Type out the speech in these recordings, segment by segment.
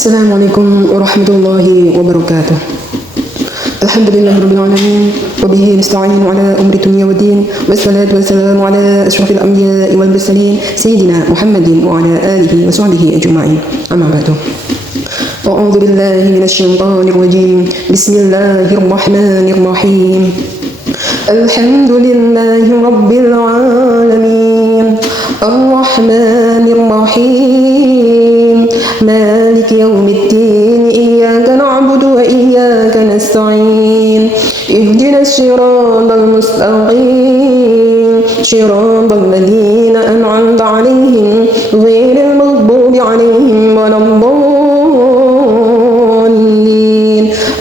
Assalamualaikum warahmatullahi wabarakatuh. Alhamdulillahirabbil alamin wa bihi nasta'inu ala umri dunya waddin wassalatu wassalamu ala asyrafil anbiya'i wal mursalin sayyidina Muhammadin wa ala alihi wa sahbihi ajma'in. Amma ba'du. A'udzu billahi minasy syaithanir rajim. Bismillahirrahmanirrahim. Alhamdulillahi rabbil alamin. Ar-Rahmanir Rahim. مالك يوم الدين إياك نعبد وإياك نستعين اهدنا الصراط المستقيم صراط الذين أنعمت عليهم غير المغضوب عليهم ولا الضالين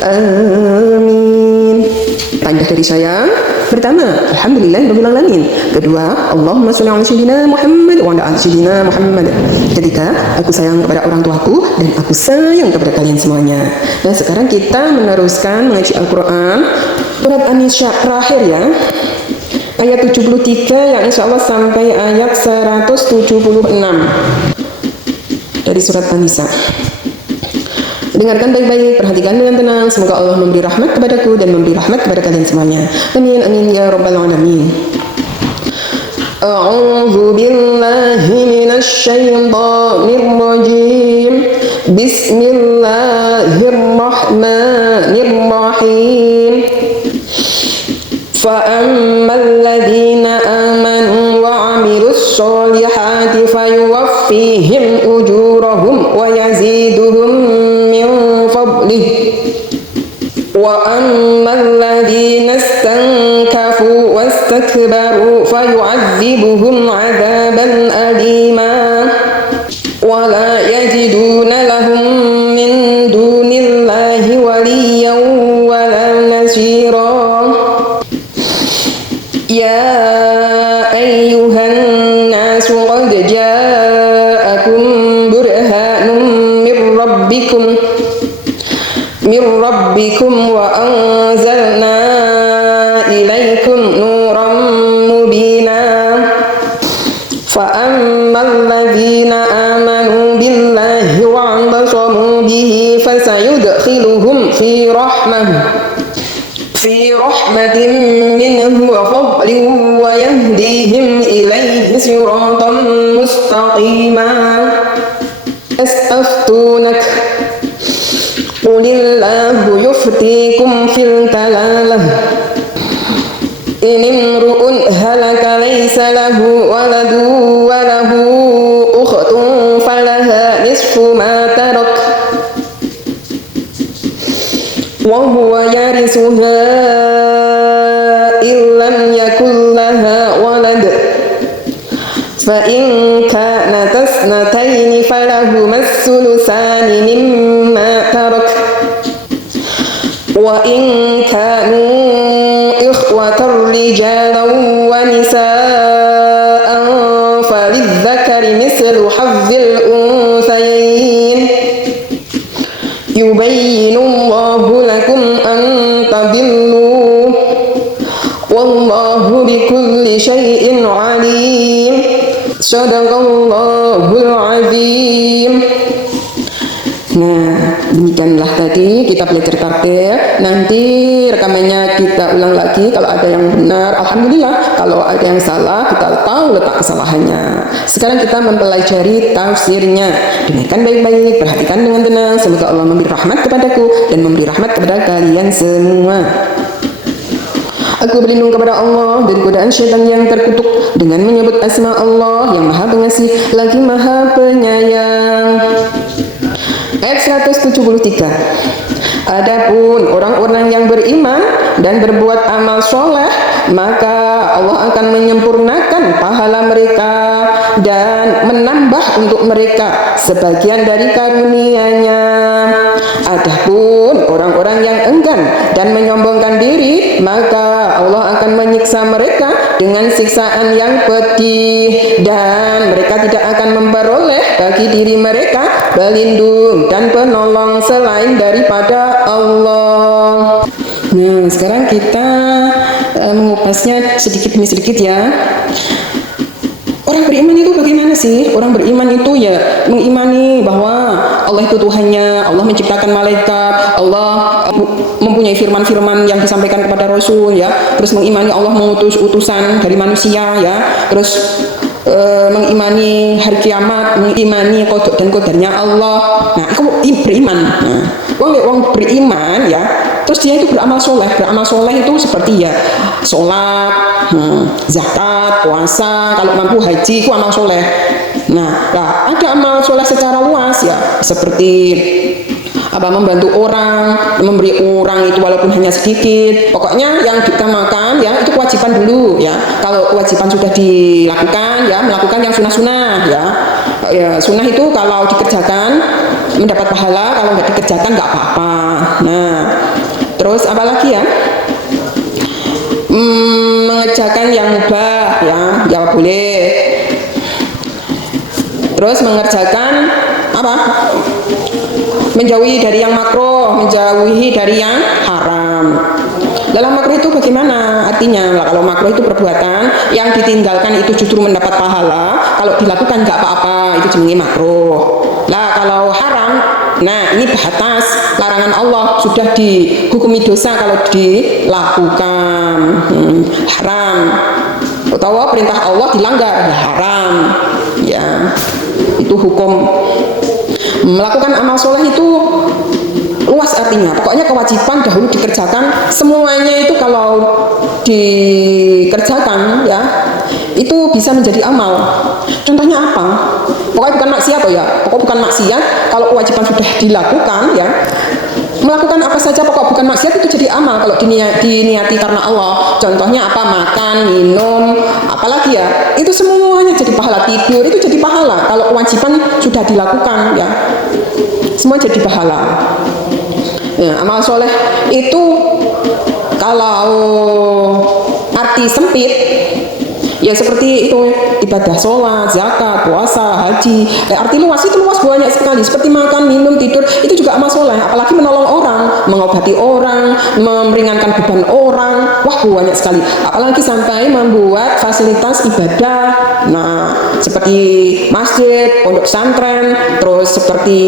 آمين. Tanda dari saya: pertama, alhamdulillahirabbil alamin. Kedua, Allahumma shalli ala sayyidina Muhammad wa ala ali sayyidina Muhammad. Ketiga, aku sayang kepada orang tuaku dan aku sayang kepada kalian semuanya. Nah, sekarang kita meneruskan mengaji Al-Quran surat An-Nisa terakhir ya, ayat 73 yang insya Allah sampai ayat 176 dari surat An-Nisa. Dengarkan baik-baik, perhatikan dengan tenang. Semoga Allah memberi rahmat kepadaku dan memberi rahmat kepada kalian semuanya. Amin, amin, ya rabbal alamin. A'udzu billahi minasy syaithanir rajim. Bismillahirrahmanirrahim. Fa'ammal ladzina amanu wa 'amilus sholihati fayuwaffihim ujurahum wa yaziduhum وَأَمَّا الَّذِينَ اسْتَنكَفُوا وَاسْتَكْبَرُوا فَيُعَذِّبُهُمْ عَذَابًا أَلِيمًا وَلَا يَجِدُونَ لَهُم مِّن دُونِ اللَّهِ وَلِيًّا وَلَا نَصِيرًا يَا أَيُّهَا النَّاسُ قَدْ جَاءَكُم بُرْهَانٌ مِّن ربكم وأنزلنا إليكم نورا مبينا فأما الذين آمنوا بالله واعتصموا به فسيدخلهم في رحمة منه وفضل ويهديهم إليه صراطا مستقيما يستفتونك قل الله يفتيكم في الكلالة إن امرؤ هلك ليس له ولد وله أخت فلها نصف ما ترك وهو يرثها إن لم يكن لها ولد فإن كانت اثنتين فلهما الثلثان مما ترك وإن كانوا إخوة رجالا ونساء فللذكر مثل حظ الأنثيين يبين الله لكم أن تضلوا والله بكل شيء عليم Sadaqallahul azim. Nah, demikianlah tadi kita belajar tartil. Nanti rekamannya kita ulang lagi. Kalau ada yang benar, alhamdulillah. Kalau ada yang salah, kita tahu letak kesalahannya. Sekarang kita mempelajari tafsirnya. Dengarkan baik-baik, perhatikan dengan tenang. Semoga Allah memberi rahmat kepadaku dan memberi rahmat kepada kalian semua. Aku berlindung kepada Allah dari godaan syaitan yang terkutuk dengan menyebut asma Allah yang maha pengasih lagi maha penyayang. Ayat 173. Adapun orang-orang yang beriman dan berbuat amal soleh, maka Allah akan menyempurnakan pahala mereka dan menambah untuk mereka sebagian dari karunia-Nya. Adapun orang-orang yang enggan dan menyombongkan diri, maka Allah akan menyiksa mereka dengan siksaan yang pedih dan mereka tidak akan memperoleh bagi diri mereka pelindung dan penolong selain daripada Allah. Nah, sekarang kita mengupasnya sedikit demi sedikit ya. Orang beriman itu bagaimana sih? Orang beriman itu ya mengimani bahwa Allah itu Tuhannya, Allah menciptakan malaikat, Allah mempunyai firman-firman yang disampaikan kepada Rasul ya. Terus mengimani Allah mengutus utusan dari manusia ya. Terus mengimani hari kiamat, mengimani qada dan qadarnya Allah. Nah, itu beriman. Nah, wong beriman ya, terus dia itu beramal soleh. Beramal soleh itu seperti ya sholat, zakat, puasa, kalau mampu haji, itu amal soleh. Nah, ada amal soleh secara luas ya, seperti membantu orang, memberi orang itu walaupun hanya sedikit. Pokoknya yang diutamakan ya itu kewajiban dulu ya. Kalau kewajiban sudah dilakukan ya, melakukan yang sunnah-sunnah ya. Sunnah itu kalau dikerjakan mendapat pahala, kalau nggak dikerjakan nggak apa-apa. Nah, terus apa lagi ya? Mengerjakan yang mubah ya boleh. Terus mengerjakan apa? Menjauhi dari yang makruh, menjauhi dari yang haram. Dalam makruh itu bagaimana? Artinya kalau makruh itu perbuatan yang ditinggalkan itu justru mendapat pahala, kalau dilakukan nggak apa-apa, itu jenenge makruh. Lah kalau haram, nah ini batas larangan Allah, sudah dihukumi dosa kalau dilakukan. Haram. Atau perintah Allah dilanggar, ya haram. Ya. Itu hukum. Melakukan amal soleh itu luas artinya. Pokoknya kewajiban dahulu dikerjakan. Semuanya itu kalau dikerjakan ya, itu bisa menjadi amal. Contohnya apa? Pokoknya bukan maksiat ya. Pokoknya bukan maksiat. Kalau kewajiban sudah dilakukan ya, melakukan apa saja pokok bukan maksiat itu jadi amal kalau diniati karena Allah. Contohnya apa? Makan, minum, apalagi ya, itu semuanya jadi pahala. Tidur itu jadi pahala kalau kewajiban sudah dilakukan ya, semua jadi pahala ya. Amal soleh itu kalau arti sempit ya seperti itu, ibadah sholat, zakat, puasa, haji. Arti luas itu luas banyak sekali. Seperti makan, minum, tidur, itu juga amal soleh. Apalagi menolong orang, mengobati orang, meringankan beban orang. Wah banyak sekali. Apalagi sampai membuat fasilitas ibadah. Nah seperti masjid, pondok pesantren, terus seperti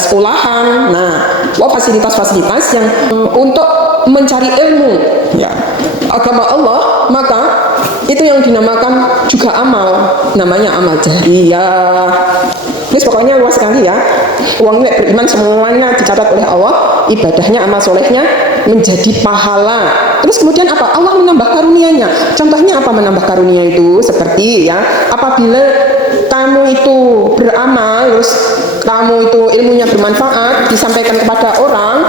sekolahan. Nah fasilitas-fasilitas yang untuk mencari ilmu ya agama Allah, maka itu yang dinamakan juga amal, namanya amal jariyah. Terus pokoknya luas sekali ya. Uang beriman semuanya dicatat oleh Allah, ibadahnya, amal solehnya menjadi pahala. Terus kemudian apa? Allah menambah karunia-Nya. Contohnya apa menambah karunia itu? Seperti ya, apabila kamu itu beramal, terus kamu itu ilmunya bermanfaat, disampaikan kepada orang.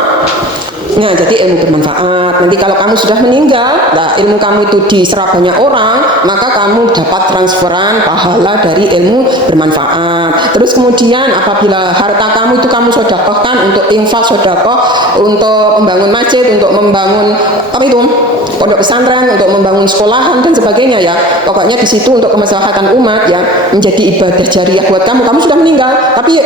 Nah, jadi ilmu bermanfaat. Nanti kalau kamu sudah meninggal, nah ilmu kamu itu diserap banyak orang, maka kamu dapat transferan pahala dari ilmu bermanfaat. Terus kemudian apabila harta kamu itu kamu sedekahkan untuk infak, sedekah untuk membangun masjid, untuk membangun pondok pesantren, untuk membangun sekolahan dan sebagainya ya. Pokoknya di situ untuk kemaslahatan umat ya, menjadi ibadah jariyah buat kamu. Kamu sudah meninggal, tapi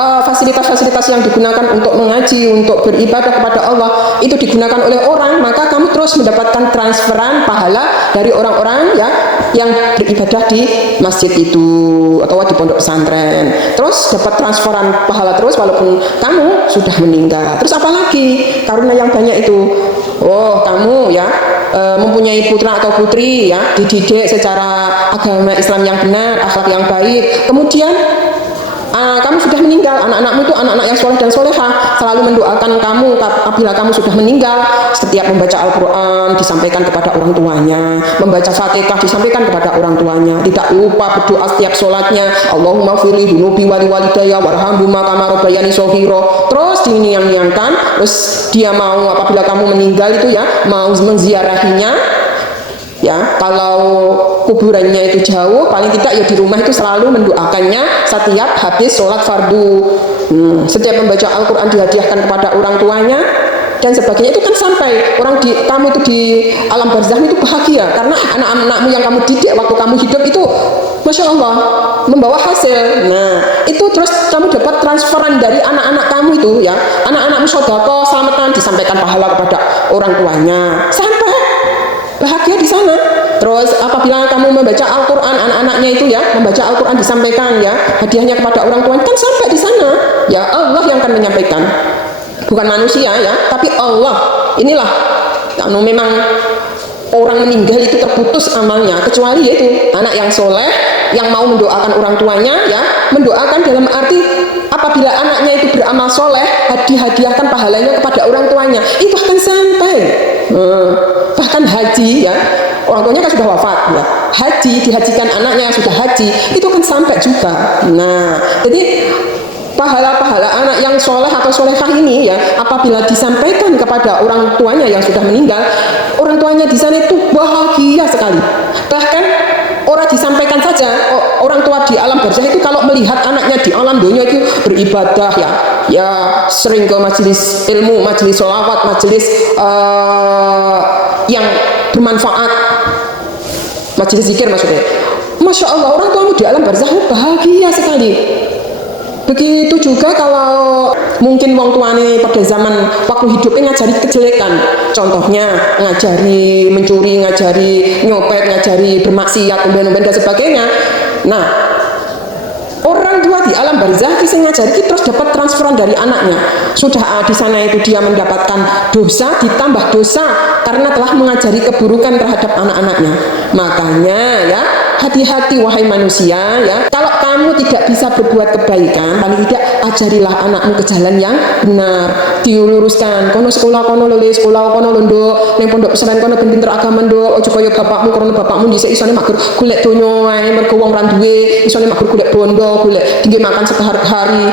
fasilitas-fasilitas yang digunakan untuk mengaji, untuk beribadah kepada Allah itu digunakan oleh orang, maka kamu terus mendapatkan transferan pahala dari orang-orang ya yang beribadah di masjid itu atau di pondok pesantren. Terus dapat transferan pahala terus walaupun kamu sudah meninggal. Terus apalagi karena yang banyak itu? Oh, kamu ya mempunyai putra atau putri ya, dididik secara agama Islam yang benar, akhlak yang baik. Kemudian kamu sudah meninggal, anak-anakmu itu anak-anak yang soleh dan solehah, selalu mendoakan kamu apabila kamu sudah meninggal. Setiap membaca Al-Quran disampaikan kepada orang tuanya, membaca Fatihah disampaikan kepada orang tuanya, tidak lupa berdoa setiap sholatnya, Allahumma firli dunubi wali walidaya warhamhuma kama rabbayani shaghira. Terus diniang-niangkan. Terus dia mau apabila kamu meninggal itu ya, mau menziarahinya ya, kalau kuburannya itu jauh, paling tidak ya di rumah itu selalu mendoakannya setiap habis sholat fardu. Setiap membaca Al-Quran dihadiahkan kepada orang tuanya dan sebagainya. Itu kan sampai kamu itu di alam barzakh itu bahagia karena anak-anakmu yang kamu didik waktu kamu hidup itu Masya Allah membawa hasil. Nah itu terus kamu dapat transferan dari anak-anak kamu itu ya, anak-anakmu sedekah selamatan disampaikan pahala kepada orang tuanya sampai bahagia di sana. Terus apabila kamu membaca Al-Quran, anak-anaknya itu ya membaca Al-Quran disampaikan ya hadiahnya kepada orang tua, kan sampai di sana ya Allah yang akan menyampaikan, bukan manusia ya, tapi Allah. Inilah kalau memang orang meninggal itu terputus amalnya, kecuali yaitu anak yang soleh yang mau mendoakan orang tuanya ya, mendoakan dalam arti apabila anaknya itu beramal soleh, hadiahkan pahalanya kepada orang tuanya, itu akan sampai bahkan haji ya, orang tuanya kan sudah wafat ya, haji dihajikan anaknya yang sudah haji itu kan sampai juga. Nah jadi pahala-pahala anak yang soleh atau solehah ini ya apabila disampaikan kepada orang tuanya yang sudah meninggal, orang tuanya di sana itu bahagia sekali. Bahkan orang disampaikan saja, orang tua di alam barzah itu kalau melihat anaknya di alam dunia itu beribadah ya sering ke majelis ilmu, majelis sholawat, majelis yang bermanfaat, majelis zikir maksudnya. Masya Allah, orang tuamu di alam barzah bahagia sekali. Begitu juga kalau mungkin wong tuane pada zaman waktu hidupnya ngajari kejelekan, contohnya ngajari mencuri, ngajari nyopet, ngajari bermaksiat, umben-umben dan sebagainya. Nah, orang tua di alam barzah kisah ngajari terus dapat transferan dari anaknya. Sudah di sana itu dia mendapatkan dosa ditambah dosa karena telah mengajari keburukan terhadap anak-anaknya. Makanya ya, hati-hati wahai manusia ya, kalau kamu tidak bisa berbuat kebaikan, paling tidak ajarilah anakmu ke jalan yang benar, diluruskan. Kono sekolah kono lele sekolah kono londo neng pondok pesantren kono pinter agama ndo, ojo kaya bapakmu karena bapakmu dhisik isone mager golek donya ae mergo wong ra duwe, isone mager golek bondo, golek tinggi makan sehari-hari.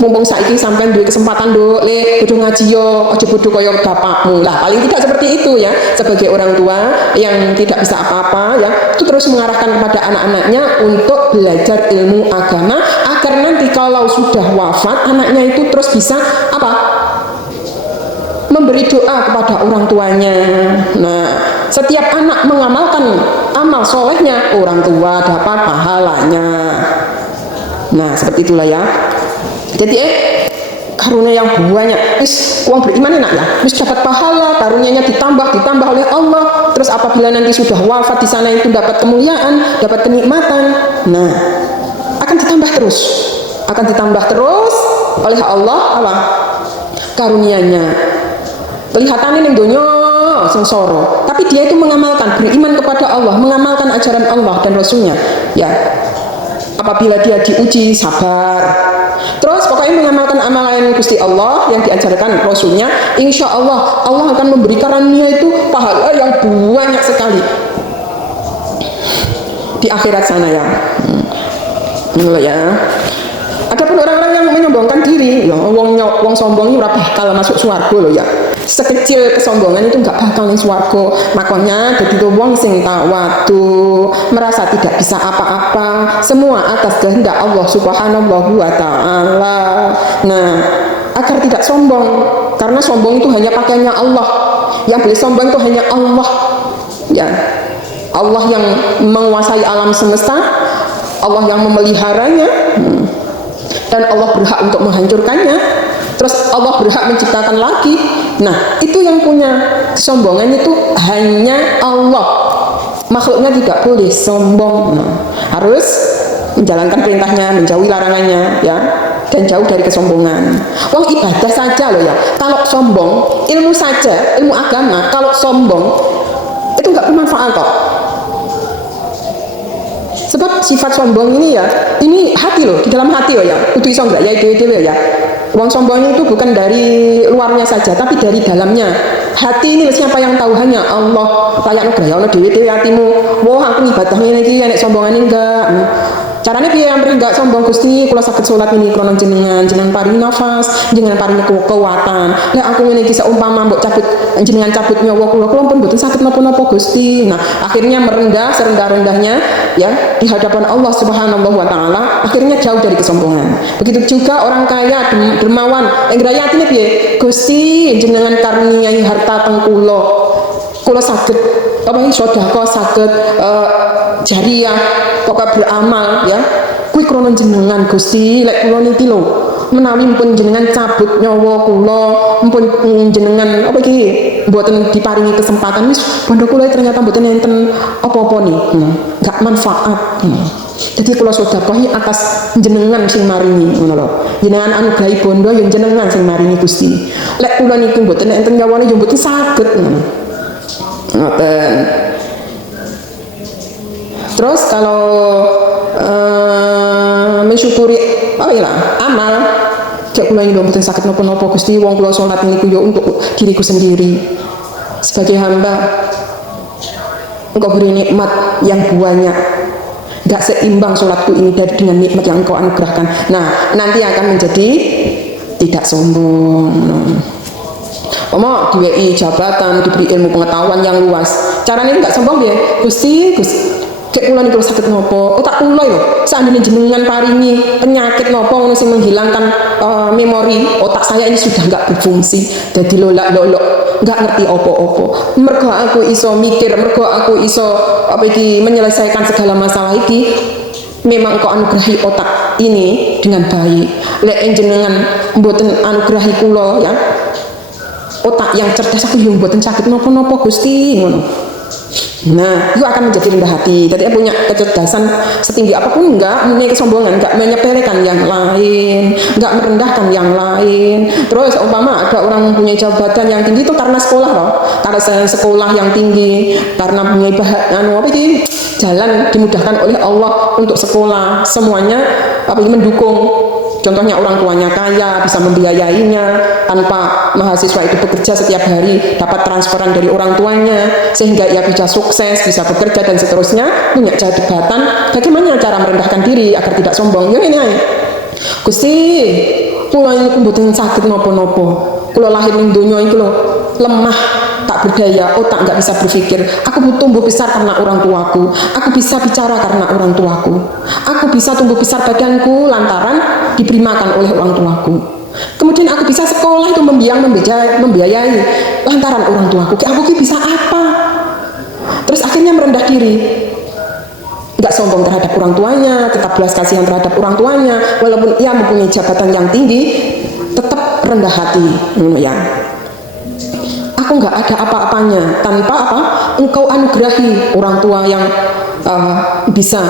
Mumpung saiki sampean duwe kesempatan nduk, le kudu ngaji yo, aja bodoh kaya bapakmu. Lah paling tidak seperti itu ya, sebagai orang tua yang tidak bisa apa-apa ya, itu terus mengarahkan kepada anak-anaknya untuk belajar ilmu agama agar nanti kalau sudah wafat anaknya itu terus bisa apa? Memberi doa kepada orang tuanya. Nah, setiap anak mengamalkan amal solehnya, orang tua dapat pahalanya. Nah, seperti itulah ya. Jadi karunia yang banyak, uang beriman enak ya, dapat pahala, karunianya ditambah oleh Allah. Terus apabila nanti sudah wafat di sana itu dapat kemuliaan, dapat kenikmatan. Nah, akan ditambah terus oleh Allah apa? Karunianya. Kelihatannya ning donya sengsara, tapi dia itu mengamalkan, beriman kepada Allah, mengamalkan ajaran Allah dan Rasulnya. Ya, apabila dia diuji sabar. Terus pokoknya mengamalkan amalan Gusti Allah yang diajarkan Rasulnya, insya Allah Allah akan memberi karunia itu pahala yang banyak sekali di akhirat sana ya. Ya. Adapun orang-orang yang menyombongkan diri, ya, wong sombong ini ora bakal masuk swarga loh ya. Sekecil kesombongan itu nggak bakal ning swarga. Makanya jadi wong sing tawadu, merasa tidak bisa apa-apa, semua atas kehendak Allah Subhanahu wa taala. Nah, agar tidak sombong, karena sombong itu hanya pakaiannya Allah. Yang boleh sombong itu hanya Allah. Ya. Allah yang menguasai alam semesta, Allah yang memeliharanya, dan Allah berhak untuk menghancurkannya. Terus Allah berhak menciptakan lagi. Nah, itu yang punya kesombongan itu hanya Allah. Makhluknya tidak boleh sombong. Nah, harus menjalankan perintahnya, menjauhi larangannya, ya, dan jauh dari kesombongan. Wong ibadah saja loh ya. Kalau sombong, ilmu saja, ilmu agama, kalau sombong itu nggak bermanfaat kok. Sebab sifat sombong ini ya, ini hati loh, di dalam hati loh ya. Kudu iso enggak ya dewe-dewe ya. Wong sombong itu bukan dari luarnya saja, tapi dari dalamnya. Hati ini siapa yang tahu? Hanya Allah. Kayak nugrah ya ono dewe-dewe hatimu. Wah, aku ibadah ngene iki nek sombongan enggak. Caranya piye yang enggak sombong Gusti, kula saged salat ini krono jenengan paringi nafas, jenengan paringi kekuatan. Lek aku ngene iki seumpama mbok cabut jenengan cabut nyawa kula pun mboten saged napa-napa Gusti. Nah, akhirnya merendah serendah-rendahnya ya di hadapan Allah Subhanahu wa taala, akhirnya jauh dari kesombongan. Begitu juga orang kaya, dermawan, ngrayatine piye? Gusti, jenengan karuniai harta teng kula saged apa sedekah saged jariah pokok beramal ya kuwi krono jenengan Gusti, lek kula niki lho menawi pun jenengan cabut nyawa kula, pun jenengan apa iki mboten diparingi kesempatan wis bondo kula ternyata mboten enten apa-apa nih. Enggak manfaat. Jadi kula sedekahi atas jenengan sing maringi ngono lho. Jenengan anugrahi bondo yang jenengan sing maringi Gusti. Lek kula niku mboten enten nyawane yo mboten saged ngoten. Terus kalau mensyukuri amal, cek kula ini mboten sakit napa-napa Gusti, wong kula salat niku yo untuk diriku sendiri sebagai hamba. Engkau beri nikmat yang banyak, gak seimbang sholatku ini dengan nikmat yang Engkau anugerahkan. Nah, nanti akan menjadi tidak sombong. Diwei jabatan, diberi ilmu pengetahuan yang luas. Caranya gak sombong dia, Gusti, kayak kula niku sakit nopo, otak kula lho, seandainya jenengan paringi penyakit nopo sing menghilangkan memori otak saya ini sudah nggak berfungsi, jadi lolak-lolok, nggak ngerti opo-opo. Mergo aku iso mikir, mergo aku iso menyelesaikan segala masalah iki, memang kok anugerahi otak ini dengan baik. Lek jenengan mboten anugerahi kula ya, otak yang cerdas aku yo mboten sakit nopo-nopo Gusti ngono. Nah, itu akan menjadi rendah hati. Jadi punya kecerdasan setinggi apapun enggak mempunyai kesombongan, enggak menyepelekan yang lain, enggak merendahkan yang lain. Terus umpama ada orang mempunyai jabatan yang tinggi itu karena sekolah loh, karena sekolah yang tinggi, karena mempunyai jalan dimudahkan oleh Allah untuk sekolah, semuanya mendukung. Contohnya orang tuanya kaya, bisa membiayainya tanpa mahasiswa itu bekerja setiap hari, dapat transferan dari orang tuanya, sehingga ia bisa sukses, bisa bekerja dan seterusnya, punya jabatan. Bagaimana cara merendahkan diri agar tidak sombong? Ya ini aja. Gusti, kula ini mboten sakit nopo-nopo. Kula lahir ning donya iki lho, lemah, tak berdaya, otak nggak bisa berpikir. Aku tumbuh besar karena orang tuaku. Aku bisa bicara karena orang tuaku. Aku bisa tumbuh besar badanku lantaran diberi makan oleh orang tuaku. Kemudian aku bisa sekolah itu membiayai lantaran orang tuaku. Aku bisa apa? Terus akhirnya merendah diri, nggak sombong terhadap orang tuanya, tetap belas kasihan terhadap orang tuanya, walaupun ia mempunyai jabatan yang tinggi, tetap rendah hati, ya. Aku nggak ada apa-apanya tanpa Engkau anugerahi orang tua yang bisa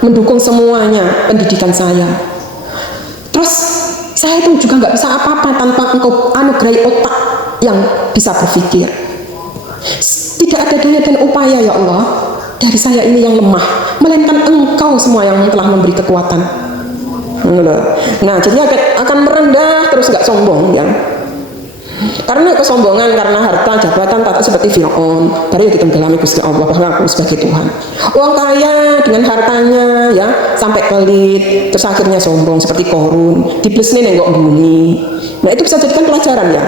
mendukung semuanya pendidikan saya. Terus saya itu juga nggak bisa apa-apa tanpa Engkau anugerahi otak yang bisa berpikir. Tidak ada daya dan upaya ya Allah dari saya ini yang lemah, melainkan Engkau semua yang telah memberi kekuatan. Nah, jadi akan merendah terus nggak sombong ya. Karena kesombongan, karena harta, jabatan, tata seperti Fir'aun, baru ditenggelami Gusti Allah bahwa aku sebagai Tuhan. Orang kaya dengan hartanya ya sampai pelit, terus akhirnya sombong seperti Korun, diblesne nengok bumi. Nah, itu bisa jadikan pelajaran ya.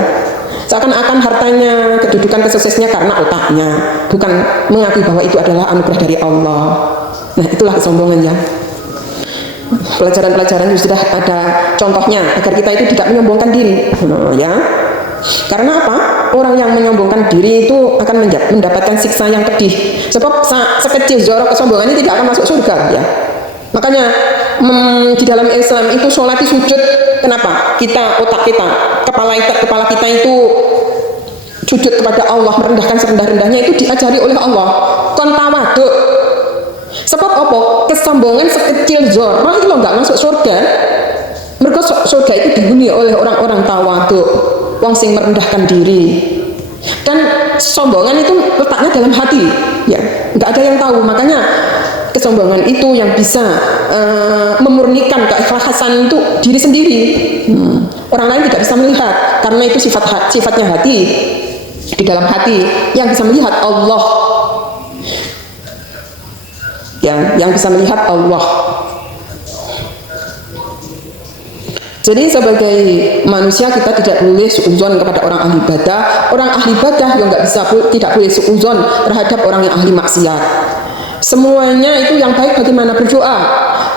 Seakan-akan hartanya, kedudukan kesuksesnya karena otaknya, bukan mengakui bahwa itu adalah anugerah dari Allah. Nah, itulah kesombongan ya. Pelajaran-pelajaran sudah ada contohnya agar kita itu tidak menyombongkan diri, ya. Karena apa? Orang yang menyombongkan diri itu akan mendapatkan siksa yang pedih. Sebab sekecil jorok kesombongan ini tidak akan masuk surga ya. Makanya di dalam Islam itu sholat sujud. Kenapa? Otak kita, kepala kita itu sujud kepada Allah, merendahkan serendah-rendahnya itu diajari oleh Allah. Kon tawaduk. Sebab apa? Kesombongan sekecil jorok itu nggak masuk surga. Mereka surga itu dihuni oleh orang-orang tawaduk, wong sing merendahkan diri. Dan kesombongan itu letaknya dalam hati, ya, nggak ada yang tahu. Makanya kesombongan itu yang bisa memurnikan keikhlasan itu diri sendiri. Orang lain tidak bisa melihat, karena itu sifatnya hati. Di dalam hati yang bisa melihat Allah, yang bisa melihat Allah. Jadi sebagai manusia kita tidak boleh suudzon kepada orang ahli ibadah. Orang ahli ibadah yang tidak boleh suudzon terhadap orang yang ahli maksiat. Semuanya itu yang baik bagaimana berdoa.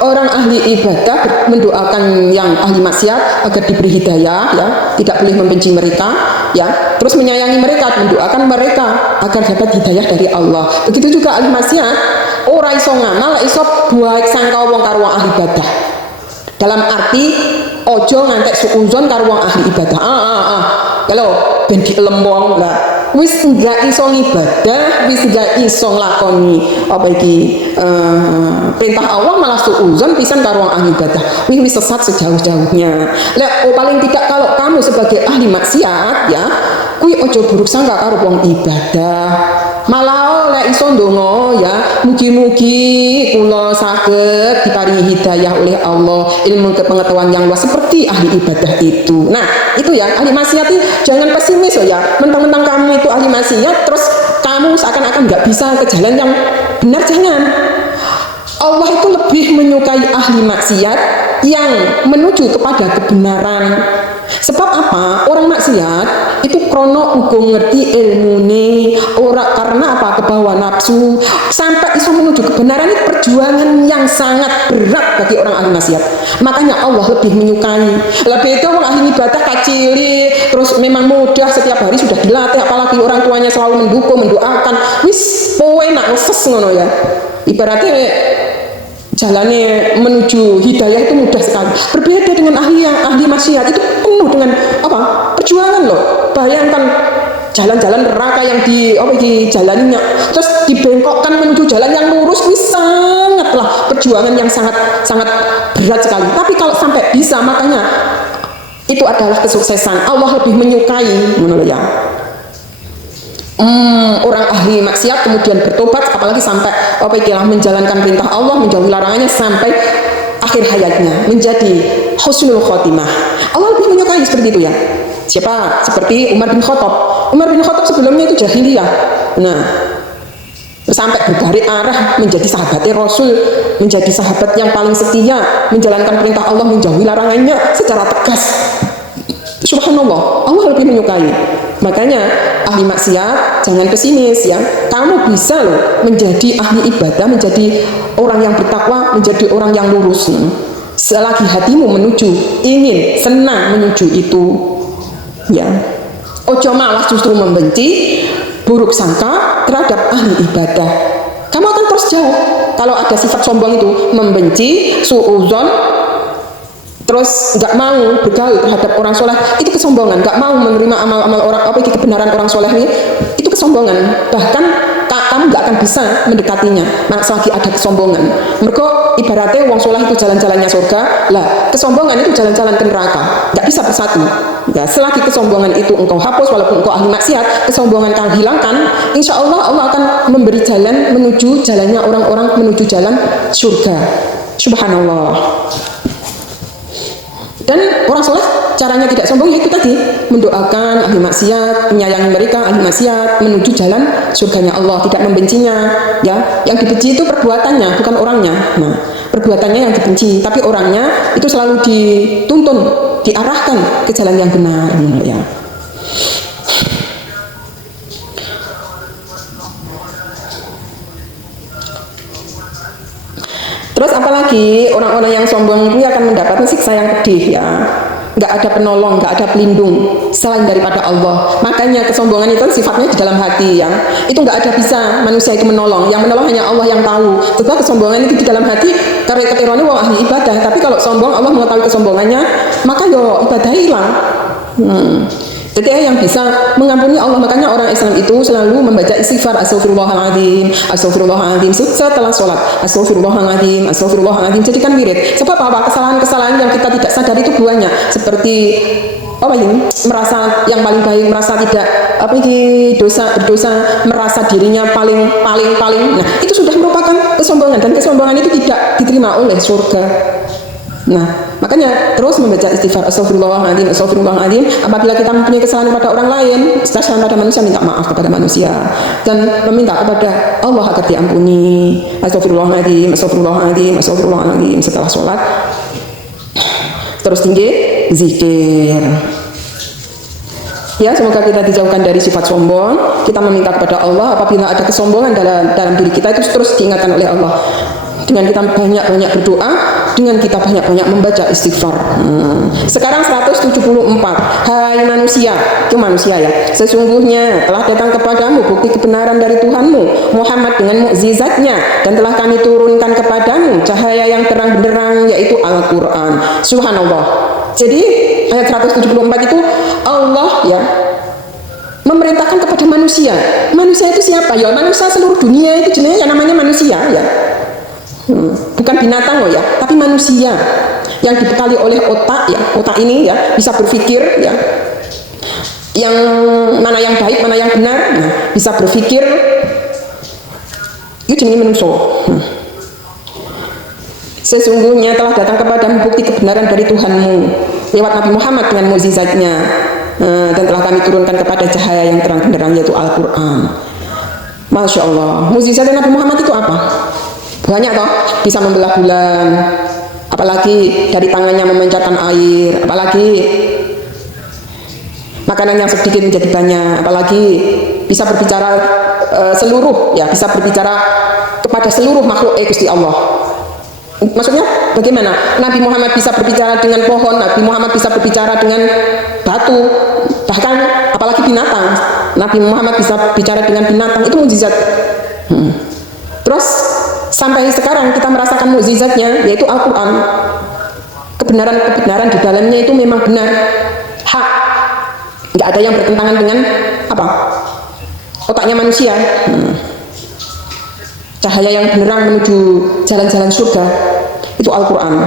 Orang ahli ibadah mendoakan yang ahli maksiat agar diberi hidayah, ya, tidak boleh membenci mereka, ya. Terus menyayangi mereka, mendoakan mereka agar dapat hidayah dari Allah. Begitu juga ahli maksiat, ora iso ngamal, iso baik sangka wong karo ahli ibadah. Dalam arti ojo ngantek suuzon karo wong ahli ibadah. Kalau ben dielem wong lah wis enggak iso ibadah, wis enggak iso nglakoni apa iki perintah Allah malah suuzon pisan karo wong ahli ibadah. Wis sesat sejauh-jauhnya. Lah paling tidak kalau kamu sebagai ahli maksiat ya, kuwi ojo buruk sangka karo wong ibadah. Malah oleh iso ndonga ya, mugi-mugi kula saged diparingi hidayah oleh Allah, ilmu pengetahuan yang luas seperti ahli ibadah itu. Nah, itu ya, ahli maksiat itu jangan pesimis loh ya. Mentang-mentang kamu itu ahli maksiat terus kamu seakan-akan nggak bisa ke jalan yang benar, jangan. Allah itu lebih menyukai ahli maksiat yang menuju kepada kebenaran. Sebab apa? Orang maksiat itu krono ugo ngerti ilmune, ora karena apa? Kebawa nafsu sampai iso menuju kebenaran. Itu perjuangan yang sangat berat bagi orang ahli maksiat. Makanya Allah lebih menyukai. Lebih itu orang ahli ibadah kacili, terus memang mudah setiap hari sudah dilatih, apalagi orang tuanya selalu mendukung, mendoakan. Wis poe nak ngeses ngono ya. Ibaratnya jalannya menuju hidayah itu mudah sekali. Berbeda dengan ahli maksiat, itu penuh dengan apa? Perjuangan loh. Bayangkan jalan-jalan neraka yang dijalaninya, terus dibengkokkan menuju jalan yang lurus, ini sangatlah perjuangan yang sangat berat sekali. Tapi kalau sampai bisa, makanya itu adalah kesuksesan. Allah lebih menyukai menurut ya. Orang ahli maksiat kemudian bertobat, apalagi sampai menjalankan perintah Allah, menjauhi larangannya sampai akhir hayatnya menjadi husnul khotimah. Allah lebih menyukai seperti itu ya. Siapa? Seperti Umar bin Khattab. Umar bin Khattab sebelumnya itu jahiliyah. Nah, sampai berbalik arah menjadi sahabatnya Rasul, menjadi sahabat yang paling setia, menjalankan perintah Allah, menjauhi larangannya secara tegas. Subhanallah, Allah lebih menyukai. Makanya ahli maksiat jangan pesimis ya. Kamu bisa loh menjadi ahli ibadah, menjadi orang yang bertakwa, menjadi orang yang lurus. Selagi hatimu menuju, ingin, senang menuju itu ya. Ojo malah justru membenci, buruk sangka terhadap ahli ibadah. Kamu akan terus jauh. Kalau ada sifat sombong itu, membenci, suuzon, terus nggak mau bergaul terhadap orang soleh, itu kesombongan. Nggak mau menerima amal-amal orang, kebenaran orang soleh ini, itu kesombongan. Bahkan kamu nggak akan bisa mendekatinya selagi ada kesombongan. Mereka ibaratnya wong soleh itu jalan-jalannya surga, lah kesombongan itu jalan-jalan ke neraka. Nggak bisa bersatu ya. Selagi kesombongan itu engkau hapus, walaupun engkau ahli maksiat, kesombongan kau hilangkan, insya Allah Allah akan memberi jalan menuju jalannya orang-orang menuju jalan surga. Subhanallah. Dan orang soleh caranya tidak sombong, yaitu tadi mendoakan ahli maksiat, menyayangi mereka ahli maksiat menuju jalan surganya Allah, tidak membencinya ya. Yang dibenci itu perbuatannya, bukan orangnya. Nah, perbuatannya yang dibenci, tapi orangnya itu selalu dituntun, diarahkan ke jalan yang benar ya. Terus apalagi orang-orang yang sombong itu akan mendapatkan siksa yang pedih ya. Nggak ada penolong, nggak ada pelindung selain daripada Allah. Makanya kesombongan itu sifatnya di dalam hati ya. Itu nggak ada bisa manusia itu menolong. Yang menolong hanya Allah yang tahu. Sebab kesombongan itu di dalam hati karena ketirone wong ahli ibadah. Tapi kalau sombong, Allah mengetahui kesombongannya, maka yo ibadah hilang. Jadi yang bisa mengampuni Allah. Makanya orang Islam itu selalu membaca istighfar, astagfirullahaladzim, astagfirullahaladzim setelah sholat, astagfirullahaladzim, astagfirullahaladzim. Jadikan wirid. Sebab apa? Kesalahan-kesalahan yang kita tidak sadar itu banyak. Seperti merasa yang paling baik, merasa tidak berdosa, merasa dirinya paling. Nah, itu sudah merupakan kesombongan, dan kesombongan itu tidak diterima oleh surga. Nah, makanya terus membaca istighfar, astagfirullahaladzim, astagfirullahaladzim. Apabila kita mempunyai kesalahan kepada orang lain, kesalahan pada manusia, minta maaf kepada manusia dan meminta kepada Allah agar diampuni. Astagfirullahaladzim, astagfirullahaladzim, astagfirullahaladzim setelah sholat. Terus tinggi zikir. Ya, semoga kita dijauhkan dari sifat sombong. Kita meminta kepada Allah apabila ada kesombongan dalam diri kita, itu terus diingatkan oleh Allah. Dengan kita banyak-banyak berdoa, dengan kita banyak-banyak membaca istighfar. Sekarang 174. Hai manusia, itu manusia ya. Sesungguhnya telah datang kepadamu bukti kebenaran dari Tuhanmu Muhammad dengan mukjizatnya, dan telah kami turunkan kepadamu cahaya yang terang benderang, yaitu Al-Quran. Subhanallah. Jadi ayat 174 itu Allah ya memerintahkan kepada manusia. Manusia itu siapa? Ya manusia seluruh dunia itu jenisnya yang namanya manusia ya. Bukan binatang loh ya, tapi manusia yang dibekali oleh otak ya. Otak ini ya bisa berpikir ya. Yang mana yang baik, mana yang benar, nah, bisa berpikir. Itu jenis manusia. Sesungguhnya telah datang kepadamu bukti kebenaran dari Tuhanmu lewat Nabi Muhammad dengan mukjizatnya, dan telah kami turunkan kepada cahaya yang terang benderang yaitu Al-Quran. Masya Allah, mukjizat Nabi Muhammad itu apa? Banyak toh, bisa membelah bulan, apalagi dari tangannya memancarkan air, apalagi makanan yang sedikit menjadi banyak, apalagi bisa berbicara seluruh ya, bisa berbicara kepada seluruh makhluk Gusti Allah. Maksudnya bagaimana? Nabi Muhammad bisa berbicara dengan pohon, Nabi Muhammad bisa berbicara dengan batu, bahkan apalagi binatang. Nabi Muhammad bisa bicara dengan binatang, itu mukjizat. Terus sampai sekarang kita merasakan mukjizatnya, yaitu Al-Quran. Kebenaran-kebenaran di dalamnya itu memang benar, hak, nggak ada yang bertentangan dengan apa? Otaknya manusia. Cahaya yang benerang menuju jalan-jalan surga itu Al-Quran.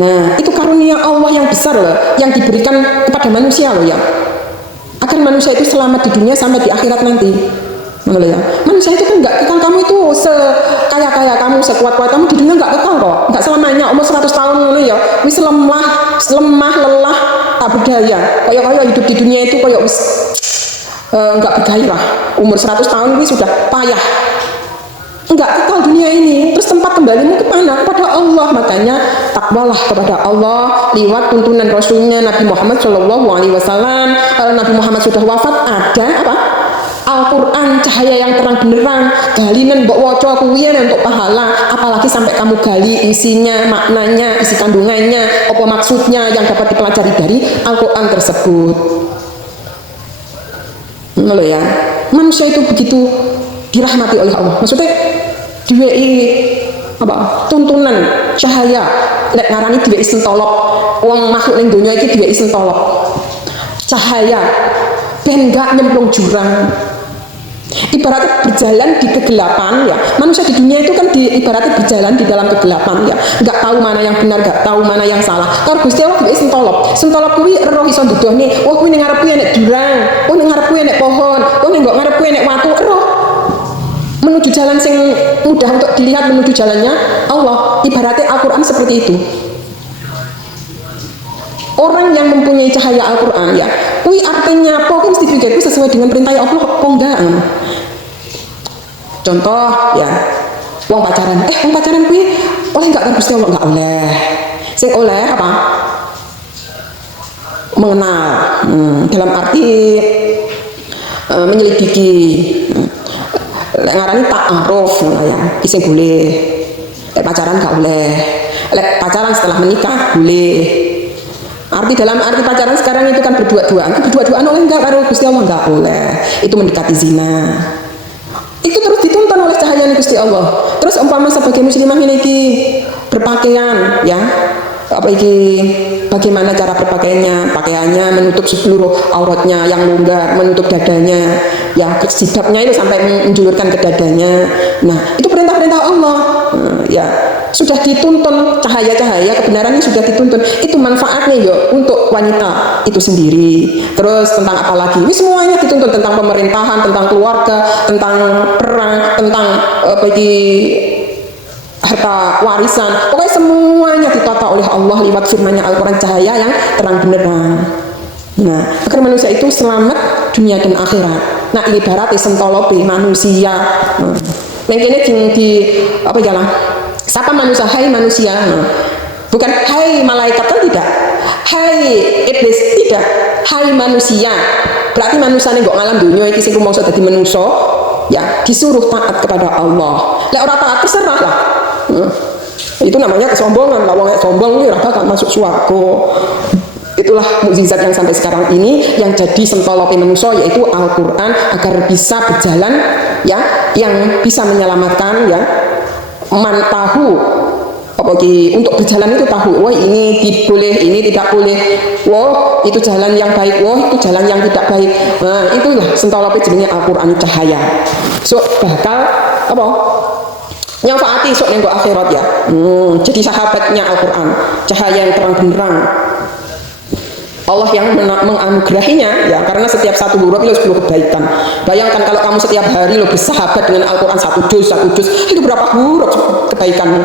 Nah, itu karunia Allah yang besar loh, yang diberikan kepada manusia loh ya, agar manusia itu selamat di dunia sampai di akhirat nanti. Ya. Manusia itu kan nggak kekal, kamu itu sekaya-kaya kamu, sekuat-kuat kamu di dunia nggak kekal kok, nggak selamanya. Umur 100 tahun ya, wis lemah, lelah, tak berdaya. Kayak hidup di dunia itu kayak wis nggak bergairah. Umur 100 tahun wis sudah payah. Enggak kekal dunia ini. Terus tempat kembalimu kemana? Kepada Allah. Makanya takwalah kepada Allah lewat tuntunan Rasulnya Nabi Muhammad SAW. Kalau Nabi Muhammad sudah wafat, ada apa? Al-Quran, cahaya yang terang benderang. Galinan mbok waca kuwian untuk pahala. Apalagi sampai kamu gali isinya, maknanya, isi kandungannya, apa maksudnya yang dapat dipelajari dari Al-Quran tersebut. Loh ya, manusia itu begitu dirahmati oleh Allah. Maksudnya diwei apa? Tuntunan cahaya. Lek ngarani diwei sentolop. Wong makhluk ning donya iki diwei sentolop. Cahaya ben gak nyemplung jurang. Ibaratnya berjalan di kegelapan ya. Manusia di dunia itu kan ibaratnya berjalan di dalam kegelapan ya. Nggak tahu mana yang benar, nggak tahu mana yang salah. Kalau Gusti Allah diwei sentolop. Sentolop kuwi roh iso nduduhne. Oh kuwi ning ngarep kuwi enek jurang. Oh ning ngarep kuwi enek pohon. Oh ning nggo ngarep kuwi enek watu. Roh menuju jalan yang mudah untuk dilihat, menuju jalannya Allah. Ibaratnya Al-Quran seperti itu. Orang yang mempunyai cahaya Al-Quran ya, kui artinya apa? Mesti dipikir sesuai dengan perintah Allah. Kok enggak? Contoh ya, wong pacaran. Wong pacaran kui oleh enggak kan Gusti Allah? Enggak oleh. Sing oleh apa? Mengenal. Dalam arti menyelidiki. Lek ngarani ta'aruf ya, isih boleh. Lek pacaran gak boleh. Lek pacaran setelah menikah boleh. Dalam arti pacaran sekarang itu kan berdua-duaan. Berdua-duaan oleh enggak karo Gusti Allah? Enggak boleh. Itu mendekati zina. Itu terus dituntun oleh cahaya Gusti Allah. Terus umpama sebagai muslimah ini berpakaian ya. Apa iki bagaimana cara berpakaiannya? Pakaiannya menutup seluruh auratnya yang longgar, menutup dadanya. Ya, jilbabnya itu sampai menjulurkan ke dadanya. Nah, itu perintah-perintah Allah. Ya, sudah dituntun cahaya-cahaya kebenarannya sudah dituntun. Itu manfaatnya ya untuk wanita itu sendiri. Terus tentang apa lagi? Ini semuanya dituntun, tentang pemerintahan, tentang keluarga, tentang perang, tentang harta warisan. Pokoknya semuanya ditata oleh Allah lewat firman-Nya Al-Quran, cahaya yang terang benderang. Nah, agar manusia itu selamat dunia dan akhirat. Nah, ini ibaratnya sentolope manusia. Mungkin di apa ya lah? Siapa manusia? Hai manusia. Bukan hai malaikat, kan tidak. Hai iblis, tidak. Hai manusia. Berarti manusia ini nggak ngalam dunia iki sing rumangsa dadi manusia, ya disuruh taat kepada Allah. Lek ora taat terserah lah. Itu namanya kesombongan. Lah wong sombong iki ora bakal masuk swarga. Itulah mukjizat yang sampai sekarang ini yang jadi sentolope manusia, yaitu Al-Quran, agar bisa berjalan ya, yang bisa menyelamatkan ya, man tahu apa ki untuk berjalan itu tahu, wah ini boleh, ini tidak boleh, wah itu jalan yang baik, wah itu jalan yang tidak baik. Nah itulah sentolope jenenge Al-Quran cahaya. So bakal apa nyafati sok nenggo akhirat ya. Jadi sahabatnya Al-Quran, cahaya yang terang benderang. Allah yang menganugerahinya ya, karena setiap satu huruf itu 10 kebaikan. Bayangkan kalau kamu setiap hari lo bersahabat dengan Al-Quran satu juz, itu berapa huruf kebaikanmu,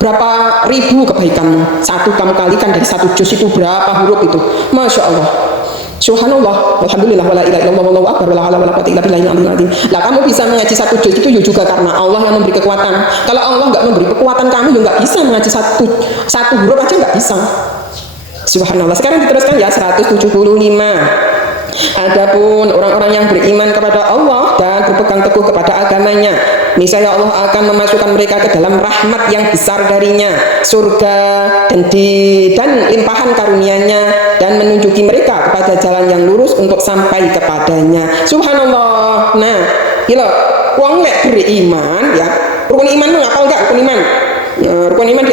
berapa ribu kebaikanmu. Satu kamu kalikan dari satu juz itu berapa huruf itu, Masya Allah, Subhanallah, Alhamdulillah, wala ilaha illallah, wallahu akbar, wala haula wala quwwata illa billahil aliyyil azim. Lah kamu bisa mengaji satu juz itu juga karena Allah yang memberi kekuatan. Kalau Allah nggak memberi kekuatan, kamu juga nggak bisa mengaji satu huruf aja nggak bisa. Subhanallah. Sekarang diteruskan ya 175. Adapun orang-orang yang beriman kepada Allah dan berpegang teguh kepada agamanya, niscaya Allah akan memasukkan mereka ke dalam rahmat yang besar darinya, surga dan limpahan karunia-Nya, dan menunjuki mereka kepada jalan yang lurus untuk sampai kepadanya. Subhanallah. Nah, gila, wong lek beriman ya, rukun iman ngapal enggak rukun iman? Rukun iman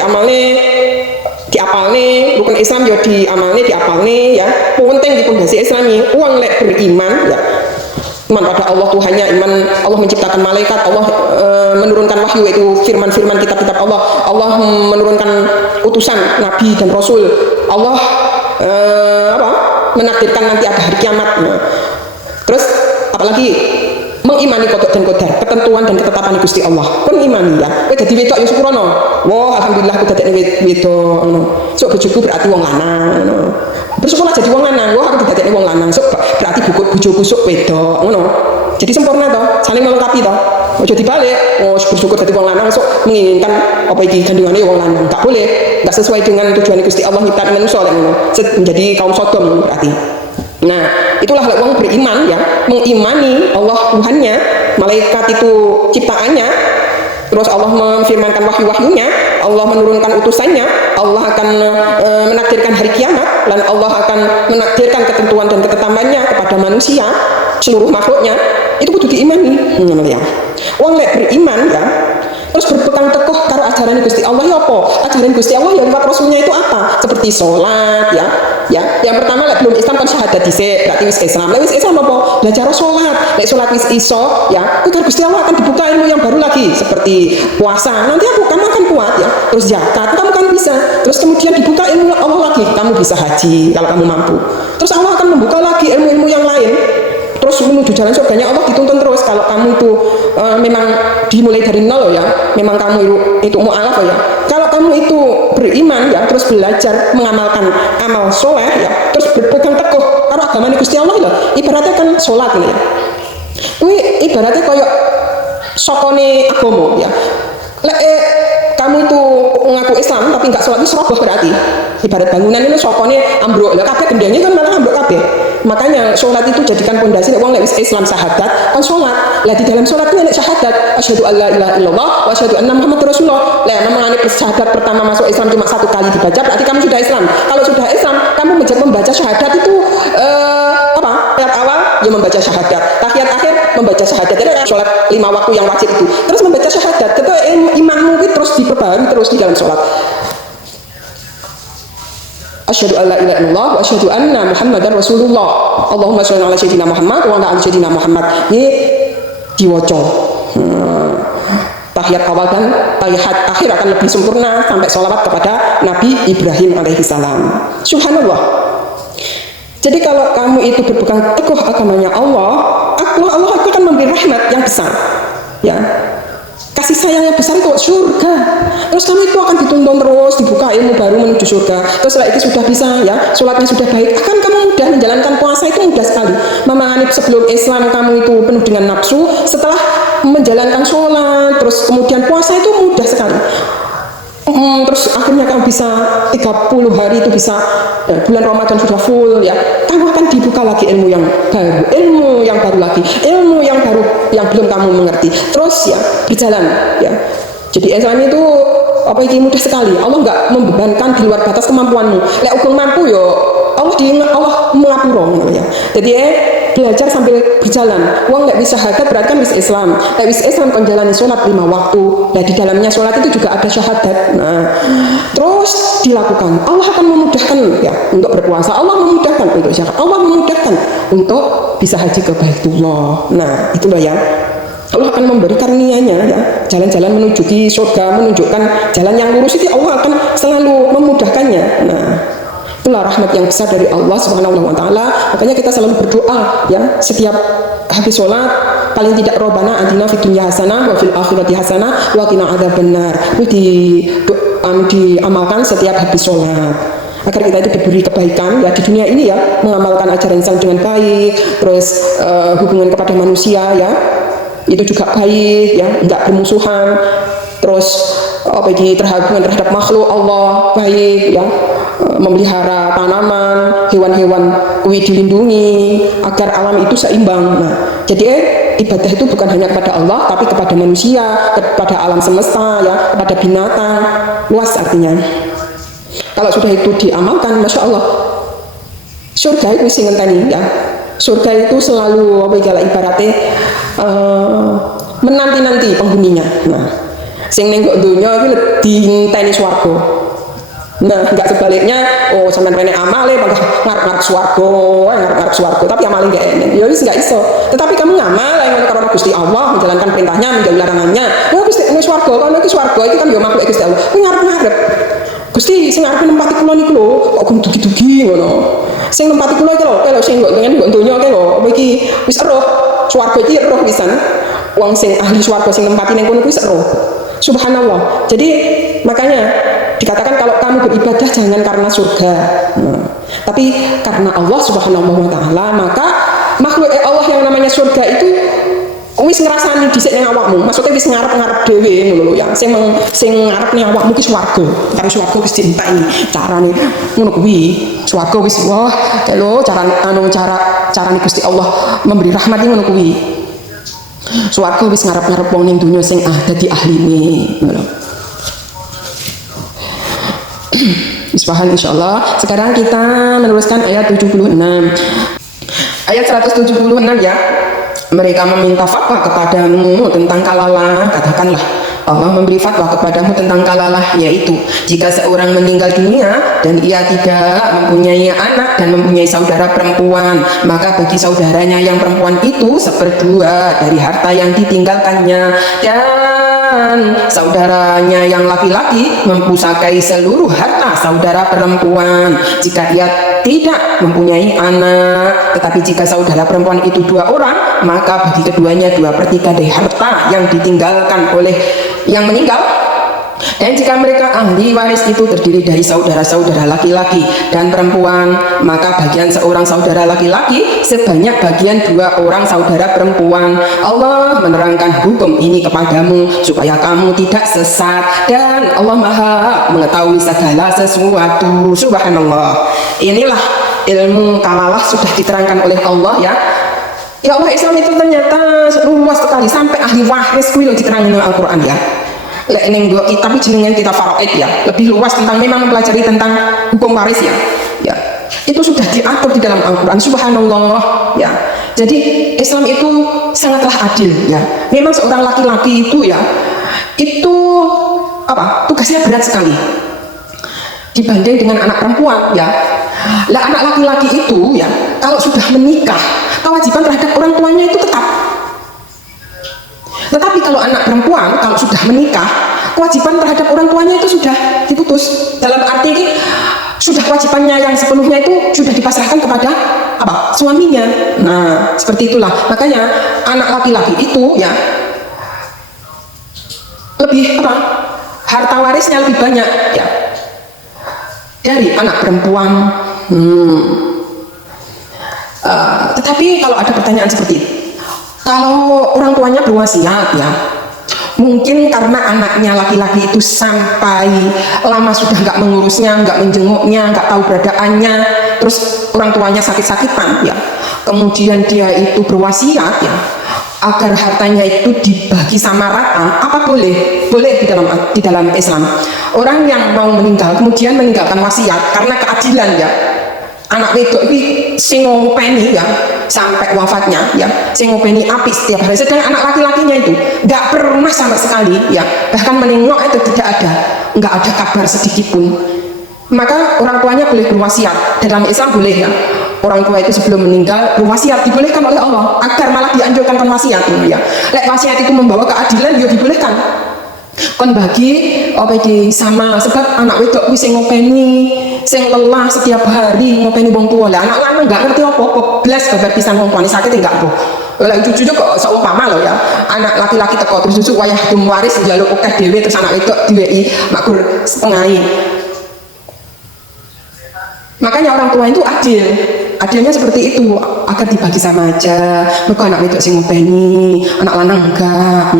diapalne, rukun Islam ya diapalne ya. Penting di pondasi Islami, uang lek beriman ya, iman pada Allah Tuhannya, iman Allah menciptakan malaikat, Allah menurunkan wahyu itu firman-firman kitab-kitab Allah, Allah menurunkan utusan nabi dan rasul, Allah menakdirkan nanti ada hari kiamat. Terus apalagi mengimani kodok dan kodar, ketentuan dan ketetapan Gusti Allah. Kon imani ya. Kowe dadi wedok ya syukurono. Wah, alhamdulillah aku dadi wedok ngono. Sok bojoku berarti wong lanang ngono. Bersyukurlah jadi wong lanang. Wah, aku dadi wong lanang. Sok berarti bojoku sok wedok ngono. Jadi sempurna toh, saling melengkapi toh. Ojo dibalik. Oh, bersyukur dadi wong lanang sok menginginkan apa iki kandungane wong lanang. Enggak boleh. Enggak sesuai dengan tujuan Gusti Allah nyiptakan manusia lek ngono. Menjadi kaum Sodom berarti. Nah, itulah orang beriman ya, mengimani Allah Tuhannya, malaikat itu ciptaannya, terus Allah memfirmankan wahyu-wahyunya, Allah menurunkan utusannya, Allah akan menakdirkan hari kiamat, dan Allah akan menakdirkan ketentuan dan ketetapannya kepada manusia, seluruh makhluknya. Itu kudu diimani. Wong lek beriman ya, terus berpegang teguh karo ajaran Gusti Allah ya apa? Ajaran Gusti Allah ya lewat Rasulnya itu apa? Seperti sholat ya. Yang pertama lek belum Islam kan syahadat dhisik, berarti wis Islam. Lek wis Islam apa? Lah cara sholat. Lek sholat wis iso ya, itu Gusti Allah akan dibuka ilmu yang baru lagi, seperti puasa. Nanti kamu akan kuat ya. Terus zakat kamu kan bisa. Terus kemudian dibuka ilmu Allah lagi, kamu bisa haji kalau kamu mampu. Terus Allah akan membuka lagi ilmu-ilmu yang lain. Terus menuju jalan surganya Allah dituntun terus. Kalau kamu itu memang dimulai dari nol ya, memang kamu itu mu'alaf ya. Kalau kamu itu beriman ya, terus belajar mengamalkan amal soleh ya, terus berpegang teguh karo agama Gusti Allah ya, ibaratnya kan sholat ini ya. Kuwi ibaratnya kayak sokone agama ya. Kamu itu ngaku Islam tapi nggak sholat itu roboh berarti. Ibarat bangunan ini sokone ambruk, lah kabeh gendengnya kan malah ambruk kabeh. Makanya sholat itu jadikan pondasi. Wong lek Islam syahadat kan sholat. Lah di dalam sholat itu nek syahadat asyhadu alla ilaha illallah wa asyhadu anna muhammadar rasulullah. Lah namanya syahadat pertama masuk Islam cuma satu kali dibaca berarti kamu sudah Islam. Kalau sudah Islam kamu membaca syahadat itu tahiyat awal ya membaca syahadat, tahiyat akhir membaca syahadat. Jadi sholat 5 waktu yang wajib itu terus membaca syahadat. Itu imanmu itu terus diperbarui terus di dalam sholat. Asyhadu alla ilaha illallah wa asyhadu anna muhammadar rasulullah. Allahumma sholli ala sayyidina Muhammad wa ala ali sayyidina Muhammad. Ini diwaca. Tahiyat awal dan tahiyat akhir akan lebih sempurna sampai sholawat kepada Nabi Ibrahim alaihissalam. Subhanallah. Jadi kalau kamu itu berpegang teguh agamanya Allah akan memberi rahmat yang besar. Ya. Kasih sayang yang besar itu surga. Terus kamu itu akan dituntun terus, dibuka ilmu baru menuju surga. Terus setelah itu sudah bisa ya, sholatnya sudah baik, akan kamu mudah menjalankan puasa itu mudah sekali. Memangani sebelum Islam kamu itu penuh dengan nafsu, setelah menjalankan sholat, terus kemudian puasa itu mudah sekali. Terus akhirnya kamu bisa 30 hari itu bisa bulan Ramadan sudah full ya, kamu akan dibuka lagi ilmu yang baru lagi, ilmu yang baru yang belum kamu mengerti. Terus ya berjalan ya. Jadi Islam itu mudah sekali. Allah nggak membebankan di luar batas kemampuanmu. Lek ugung mampu yo Allah mengapura ya. Jadi belajar sambil berjalan. Wong nggak bisa syahadat berarti kan wis Islam. Wis Islam kon jalani sholat 5 waktu. Nah di dalamnya sholat itu juga ada syahadat. Nah terus dilakukan. Allah akan memudahkan ya untuk berpuasa. Allah memudahkan untuk zakat. Allah memudahkan untuk bisa haji ke Baitullah. Nah itu loh ya. Allah akan memberi karunia-Nya ya, jalan-jalan menuju di surga, menunjukkan jalan yang lurus itu Allah akan selalu memudahkannya. Nah, itulah rahmat yang besar dari Allah Subhanahu wa taala. Makanya kita selalu berdoa ya, setiap habis sholat paling tidak Robbana atina fid dunya hasanah wa fil akhirati hasanah wa qina adzabannar. Itu diamalkan setiap habis sholat agar kita itu diberi kebaikan ya di dunia ini ya, mengamalkan ajaran Islam dengan baik, terus hubungan kepada manusia ya itu juga baik ya, enggak bermusuhan, terus hubungan terhadap makhluk Allah baik ya, memelihara tanaman, hewan-hewan dilindungi agar alam itu seimbang. Nah jadi ibadah itu bukan hanya kepada Allah tapi kepada manusia, kepada alam semesta ya, kepada binatang, luas artinya. Kalau sudah itu diamalkan, masya Allah surga itu sing ngenteni ya. Surga itu selalu ibaratnya menanti-nanti penghuninya. Nah, sing ning donya iki dinteni swarga. Nah, enggak sebaliknya, oh sampean rene amale mangga ngarep-ngarep swarga, ngarep-ngarep swarga, tapi amale enggak enak. Ya wis enggak iso. Tetapi kamu ngamal yang karo Gusti Allah, menjalankan perintahnya, menjauhi larangannya. Ya Gusti ning swarga, kan iki swarga iki kan ya makhluk Gusti Allah. Kuwi ngarep-ngarep. Gusti sing arep nempati kula niku lho, kok kudu dugi-dugi ngono. Sing nempati kula iki lho, kalau sing nggo donya iki lho, apa iki wis eruh. Swarga iki eruh pisan. Wong sing ahli swarga sing nempati ning kono kuwi eruh. Subhanallah. Jadi makanya dikatakan kalau kamu beribadah jangan karena surga. Tapi karena Allah Subhanahu wa taala, maka makhluk Allah yang namanya surga itu wis ngrasani dhisik ning awakmu. Maksudnya wis ngarep-ngarep dhewe ngono lho ya. Sing ngarep ning awakmu ki swarga. Karo swarga wis dienteni carane ngono kuwi. Swarga wis wah, lho carane Gusti Allah memberi rahmat ngono kuwi. Swarga wis ngarep-ngarep wong ning donya sing dadi ahline ngono. Bismillah insyaallah. Sekarang kita meneruskan ayat 76. Ayat 176 ya. Mereka meminta fatwa kepadamu tentang kalalah. Katakanlah Allah memberi fatwa kepadamu tentang kalalah, yaitu jika seorang meninggal dunia dan ia tidak mempunyai anak dan mempunyai saudara perempuan, maka bagi saudaranya yang perempuan itu 1/2 dari harta yang ditinggalkannya, dan saudaranya yang laki-laki mempusakai seluruh harta saudara perempuan jika ia tidak mempunyai anak. Tetapi jika saudara perempuan itu 2 orang, maka bagi keduanya 2/3 dari harta yang ditinggalkan oleh yang meninggal. Dan jika mereka ahli waris itu terdiri dari saudara-saudara laki-laki dan perempuan, maka bagian seorang saudara laki-laki sebanyak bagian 2 orang saudara perempuan. Allah menerangkan hukum ini kepadamu supaya kamu tidak sesat, dan Allah Maha mengetahui segala sesuatu. Subhanallah. Inilah ilmu kalalah sudah diterangkan oleh Allah ya. Ya Allah, Islam itu ternyata luas sekali sampai ahli waris kuwi diterangkan dalam Al-Qur'an ya. Lek ning kitab jenengan kitab faraid ya, lebih luas tentang memang mempelajari tentang hukum waris ya. Ya, itu sudah diatur di dalam Al-Qur'an. Subhanallah ya. Jadi Islam itu sangatlah adil ya. Memang seorang laki-laki itu ya, itu tugasnya berat sekali dibanding dengan anak perempuan ya. Lah anak laki-laki itu ya, kalau sudah menikah, kewajiban terhadap orang tuanya itu tetap. Tetapi kalau anak perempuan kalau sudah menikah, kewajiban terhadap orang tuanya itu sudah diputus. Dalam arti ini sudah kewajibannya yang sepenuhnya itu sudah dipasrahkan kepada suaminya. Nah seperti itulah. Makanya anak laki-laki itu ya lebih harta warisnya lebih banyak ya dari anak perempuan. Tetapi kalau ada pertanyaan seperti itu, kalau orang tuanya berwasiat ya, mungkin karena anaknya laki-laki itu sampai lama sudah nggak mengurusnya, nggak menjenguknya, nggak tahu beradaannya, terus orang tuanya sakit-sakitan ya, kemudian dia itu berwasiat ya agar hartanya itu dibagi sama rata. Apa boleh di dalam Islam. Orang yang mau meninggal kemudian meninggalkan wasiat karena keadilan ya, anak wedok ini sing ngopeni ya, sampai wafatnya ya, sing ngopeni api setiap hari, sedang anak laki-lakinya itu nggak pernah sama sekali ya, bahkan menengok itu tidak ada, nggak ada kabar sedikit pun. Maka orang tuanya boleh berwasiat. Dalam Islam boleh ya, orang tua itu sebelum meninggal berwasiat, dibolehkan oleh Allah, agar malah dianjurkan kan wasiat ya. Lek wasiat itu membawa keadilan, ya dibolehkan. Kon bagi apa iki sama, sebab anak wedok kuwi sing ngopeni, sing lelah setiap hari ngopeni wong tua. Lah anak lanang enggak ngerti apa-apa, blas kabar pisan wong tuane sakit enggak apa. Lah cucu kok seumpama loh ya, anak laki-laki teko terus susu wayah dum waris njaluk akeh dhewe, terus anak wedok diweki makgur setengah. Makanya orang tua itu adil, adilnya seperti itu, agar dibagi sama aja. Mereka anak wedok sing ngopeni, anak lanang enggak.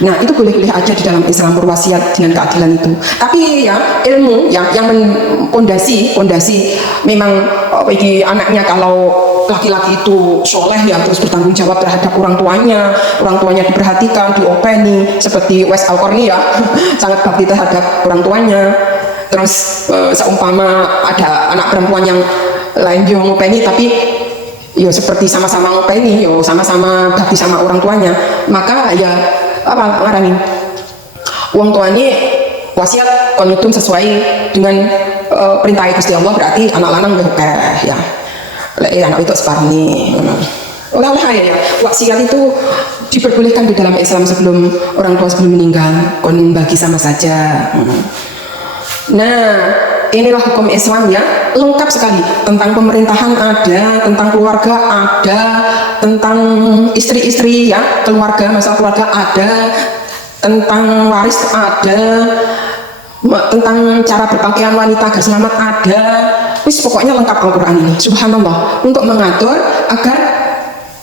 Nah itu boleh-boleh aja di dalam Islam berwasiat dengan keadilan itu. Tapi ya ilmu yang pondasi memang bagi anaknya, kalau laki-laki itu soleh ya, terus bertanggung jawab terhadap orang tuanya diperhatikan, diopeni, seperti Wes Al-Qarni ya, sangat bakti terhadap orang tuanya. Terus seumpama ada anak perempuan yang lain juga ngopeni, tapi yo seperti sama-sama ngopeni, yo sama-sama bakti sama orang tuanya, maka ya apa ngarani wong tuanya wasiat konutum sesuai dengan perintah Gusti Allah, berarti anak lanang yo ya. Lek anak itu separni. Oleh ya, wasiat itu diperbolehkan di dalam Islam sebelum orang tua sebelum meninggal, kon bagi sama saja. Nah, inilah hukum Islam ya, lengkap sekali, tentang pemerintahan ada, tentang keluarga ada, tentang istri-istri ya, keluarga, masalah keluarga ada, tentang waris ada, tentang cara berpakaian wanita agar selamat ada. Wis pokoknya lengkap Al-Quran ini, subhanallah, untuk mengatur agar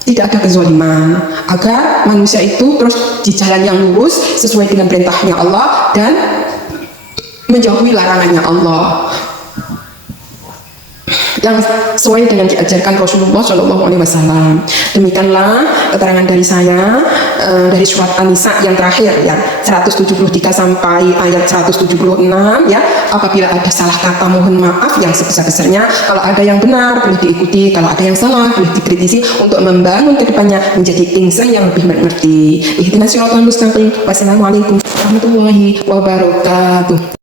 tidak ada kezaliman, agar manusia itu terus di jalan yang lurus sesuai dengan perintahnya Allah dan menjauhi larangannya Allah yang sesuai dengan diajarkan Rasulullah SAW. Demikianlah keterangan dari saya dari surat An-Nisa yang terakhir ya, 173 sampai ayat 176 ya. Apabila ada salah kata mohon maaf yang sebesar-besarnya. Kalau ada yang benar boleh diikuti, kalau ada yang salah boleh dikritisi untuk membangun kedepannya menjadi insan yang lebih mengerti. Ihdinas siratal mustaqim. Wassalamualaikum warahmatullahi wabarakatuh.